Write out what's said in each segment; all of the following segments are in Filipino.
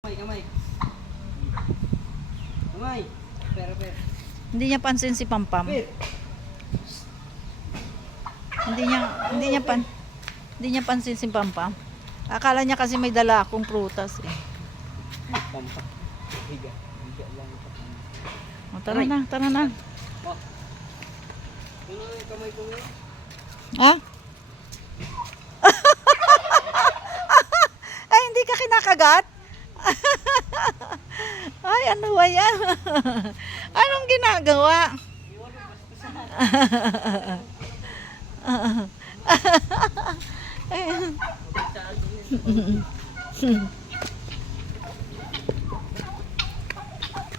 Kamay. Kamay. Per. Hindi niya pansin si Pampam. Per. Hindi niya pansin si Pampam. Akala niya kasi may dala akong prutas eh. Pampak. Higa lang ito. O, tara na. Oh. Ano yung kamay ko ngayon? Ha? Ay, hindi ka kinakagat? Ay, ano ba yan? Anong ginagawa?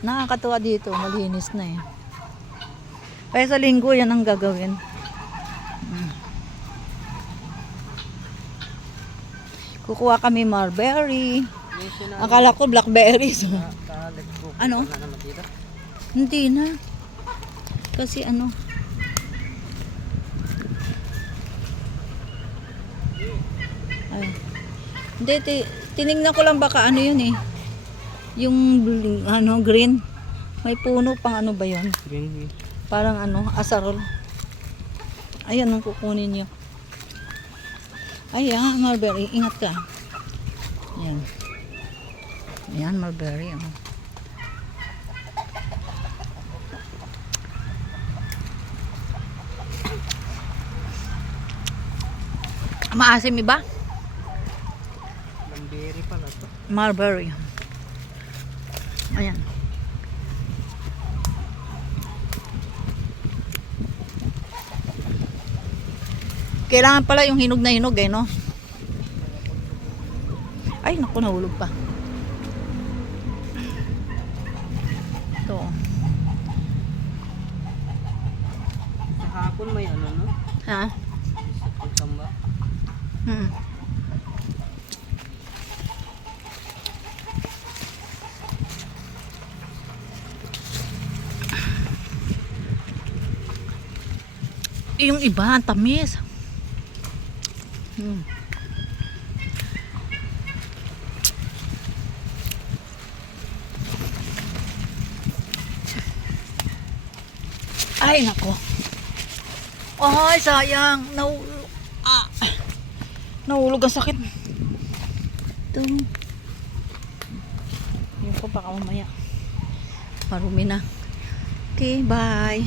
Nakakatuwa dito, malinis na eh. Kaya sa linggo yan ang gagawin. Kukuha kami mulberry. Akala ko blackberries. Ano? Hindi na. Kasi ano. Ay. Hindi, tinignan ko lang baka ano yun eh. Yung ano, green. May puno pang ano ba yun? Green. Parang ano, asarol. Ayan ang kukunin nyo. Ayan, mulberry. Ingat ka. Ayan. Ayan, mulberry. Oh. Maasim iba? Lamberry pala to. Mulberry. Ayan. Kailangan pala yung hinog na hinog eh, no? Ay, naku, nahulog pa. Ito. Sa hapon may ano, no? Ha? Sa pagsamba. Yung iba, ang tamis. Ay, nako. Ay, sayang. Nahulog ang sakit. Ito. Yun ko, baka mamaya. Marumi na. Okay, bye.